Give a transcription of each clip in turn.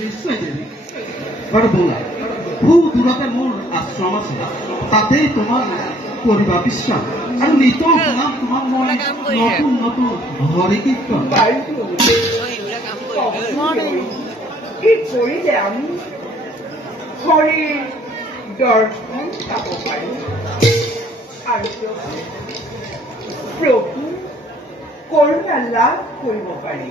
নিশ্চয় দেবী বাৰু ব'লা খুব দূৰতে মোৰ আশ্ৰম আছে তাতেই তোমাৰ কৰিবা বিশ্ৰাম আৰু নিতৌ শুনাম তোমাক মই নতুন নতুন হৰি কীৰ্তন কি কৰিলে আমি হৰিৰ দৰ্শন পাব পাৰোঁ আৰু প্ৰভু কৰোণা লাভ কৰিব পাৰি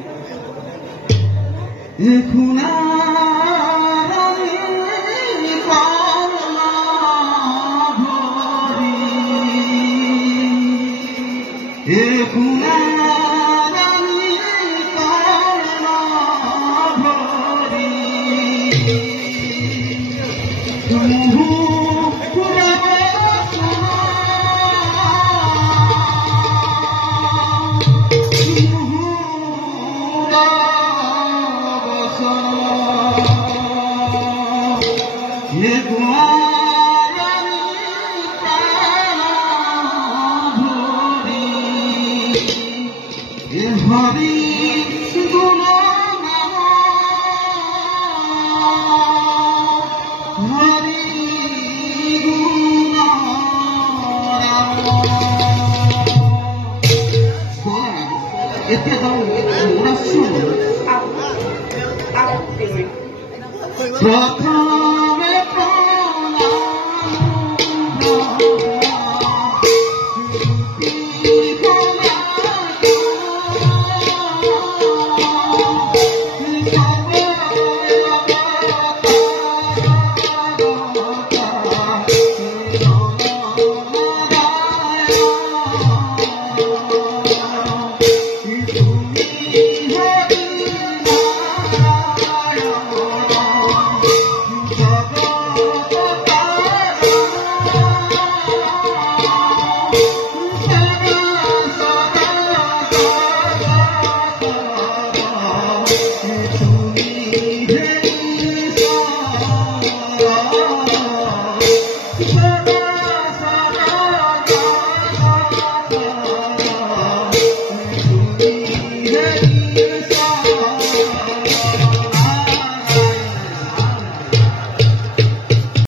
এতিয়া যাওঁ প্ৰথম